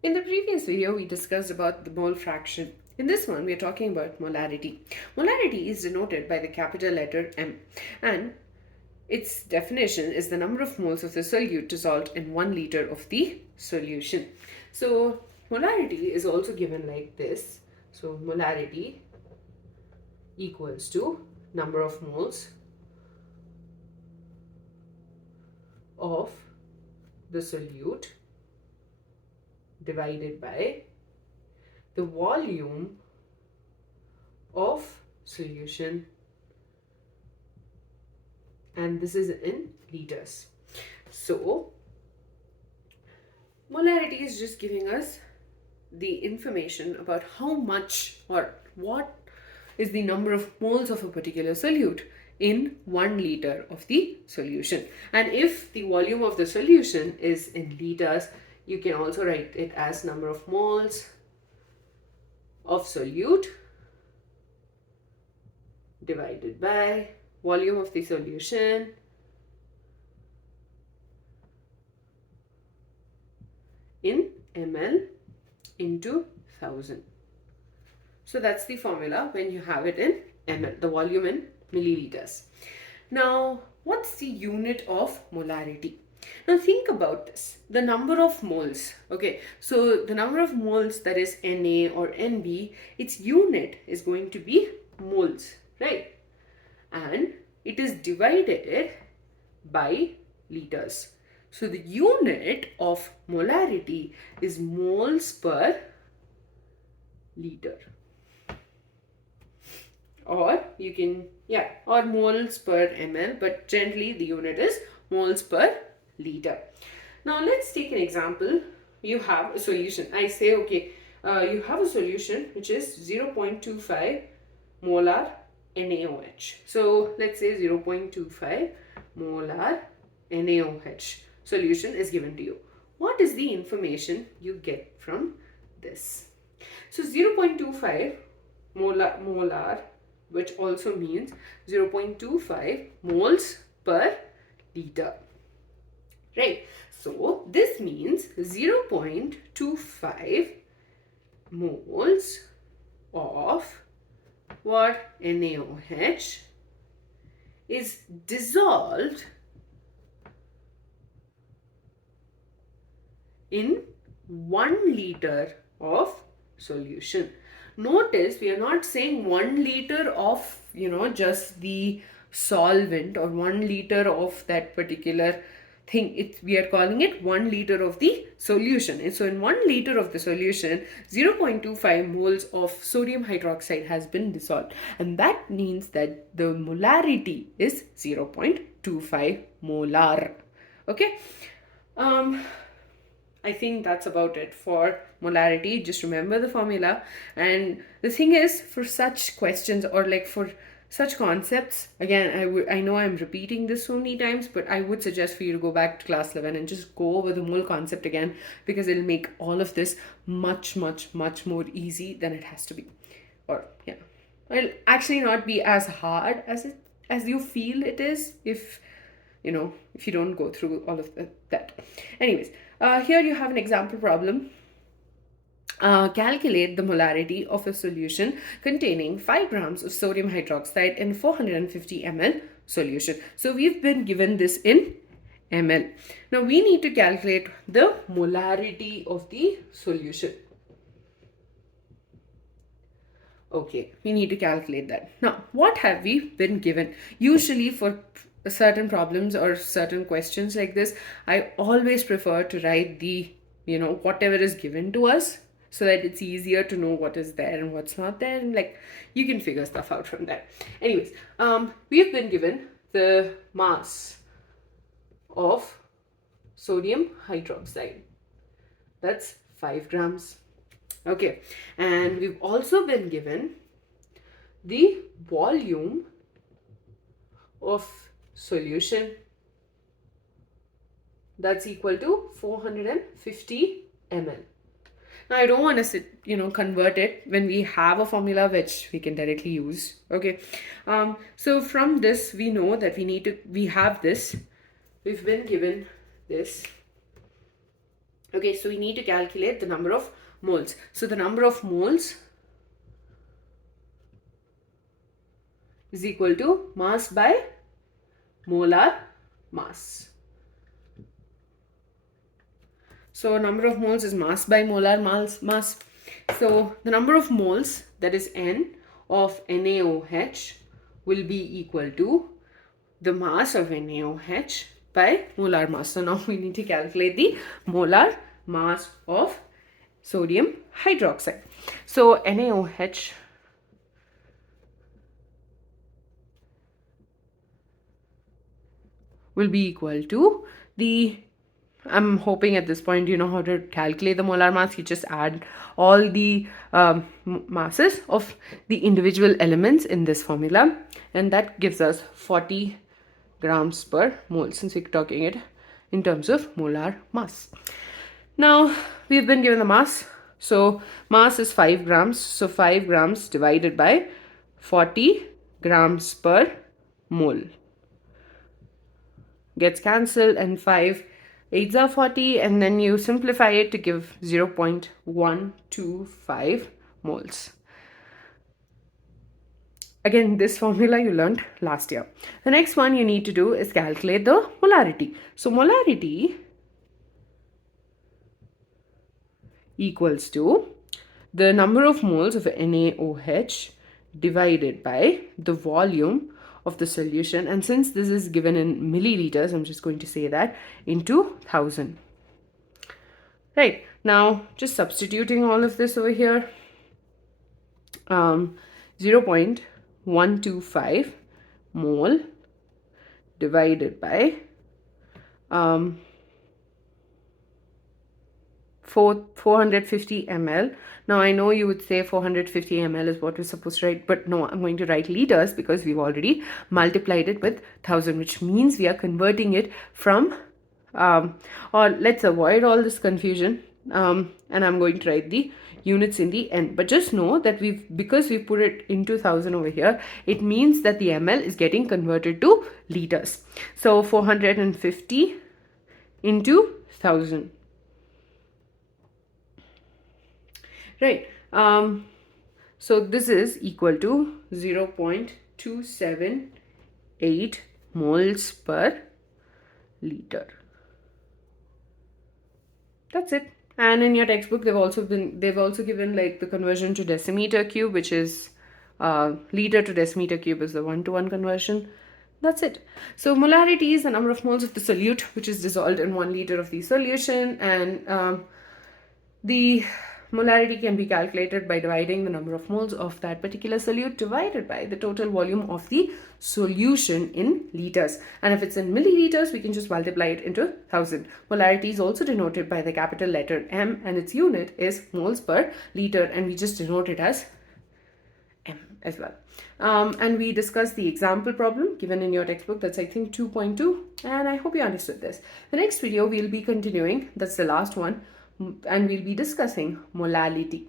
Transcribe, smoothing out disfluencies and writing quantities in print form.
In the previous video, we discussed about the mole fraction. In this one, we are talking about molarity. Molarity is denoted by the capital letter M, and its definition is the number of moles of the solute dissolved in 1 liter of the solution. So, molarity is also given like this. So, molarity equals to number of moles of the solute divided by the volume of solution, and this is in liters. So molarity is just giving us the information about how much or what is the number of moles of a particular solute in 1 liter of the solution. And if the volume of the solution is in liters, you can also write it as number of moles of solute divided by volume of the solution in ml into 1000. So that's the formula when you have it in ml, the volume in milliliters. Now, what's the unit of molarity? Now think about this, the number of moles. Okay, so the number of moles, that is Na or Nb, its unit is going to be moles, right? And it is divided by liters. So the unit of molarity is moles per liter. Or you can, or moles per ml, but generally the unit is moles per liter. Now let's take an example. You have a solution. I say, okay, you have a solution which is 0.25 molar NaOH. So let's say 0.25 molar NaOH solution is given to you. What is the information you get from this? So 0.25 molar, which also means 0.25 moles per liter, right? So this means 0.25 moles of what? NaOH is dissolved in 1 liter of solution. Notice we are not saying 1 liter of, just the solvent or 1 liter of that particular thing. We are calling it 1 liter of the solution. And so in 1 liter of the solution, 0.25 moles of sodium hydroxide has been dissolved. And that means that the molarity is 0.25 molar. Okay. I think that's about it for molarity. Just remember the formula. And the thing is, for such questions or like for such concepts, again, I know I'm repeating this so many times, but I would suggest for you to go back to class 11 and just go over the mole concept again, because it'll make all of this much, much, much more easy than it has to be. Or it'll actually not be as hard as you feel it is if you don't go through all of that. Anyways, here you have an example problem. Calculate the molarity of a solution containing 5 grams of sodium hydroxide in 450 ml solution. So we've been given this in ml. Now we need to calculate the molarity of the solution. Okay, we need to calculate that. Now, what have we been given? Usually for certain problems or certain questions like this, I always prefer to write the, whatever is given to us, so that it's easier to know what is there and what's not there, and like you can figure stuff out from that. Anyways, we've been given the mass of sodium hydroxide. That's 5 grams. Okay, and we've also been given the volume of solution. That's equal to 450 ml. Now I don't want to convert it when we have a formula which we can directly use. Okay, so from this we know that we have this. We've been given this Okay, so we need to calculate the number of moles. So the number of moles is equal to mass by molar mass. So number of moles is mass by molar mass. So the number of moles, that is N of NaOH, will be equal to the mass of NaOH by molar mass. So now we need to calculate the molar mass of sodium hydroxide. So NaOH will be equal to the, I'm hoping at this point you know how to calculate the molar mass. You just add all the masses of the individual elements in this formula, and that gives us 40 grams per mole, since we're talking it in terms of molar mass. Now we've been given the mass. So mass is 5 grams. So 5 grams divided by 40 grams per mole gets cancelled, and 5 8s are 40, and then you simplify it to give 0.125 moles. Again, this formula you learned last year. The next one you need to do is calculate the molarity. So molarity equals to the number of moles of NaOH divided by the volume of the solution, and since this is given in milliliters, I'm just going to say that into 1000. Right, now just substituting all of this over here, 0.125 mole divided by 450 ml. Now I know you would say 450 ml is what we're supposed to write, but no, I'm going to write liters because we've already multiplied it with 1000, which means we are converting it from, or let's avoid all this confusion, and I'm going to write the units in the end. But just know that because we've put it into 1000 over here, it means that the ml is getting converted to liters. So 450 into 1000. Right, so this is equal to 0.278 moles per liter. That's it. And in your textbook they've also given like the conversion to decimeter cube, which is liter to decimeter cube is the 1-to-1 conversion. That's it. So molarity is the number of moles of the solute which is dissolved in 1 liter of the solution, and the molarity can be calculated by dividing the number of moles of that particular solute divided by the total volume of the solution in liters. And if it's in milliliters, we can just multiply it into 1000. Molarity is also denoted by the capital letter M, and its unit is moles per liter, and we just denote it as M as well. And we discussed the example problem given in your textbook. That's I think 2.2, and I hope you understood this. The next video we'll be continuing, that's the last one, and we'll be discussing molality.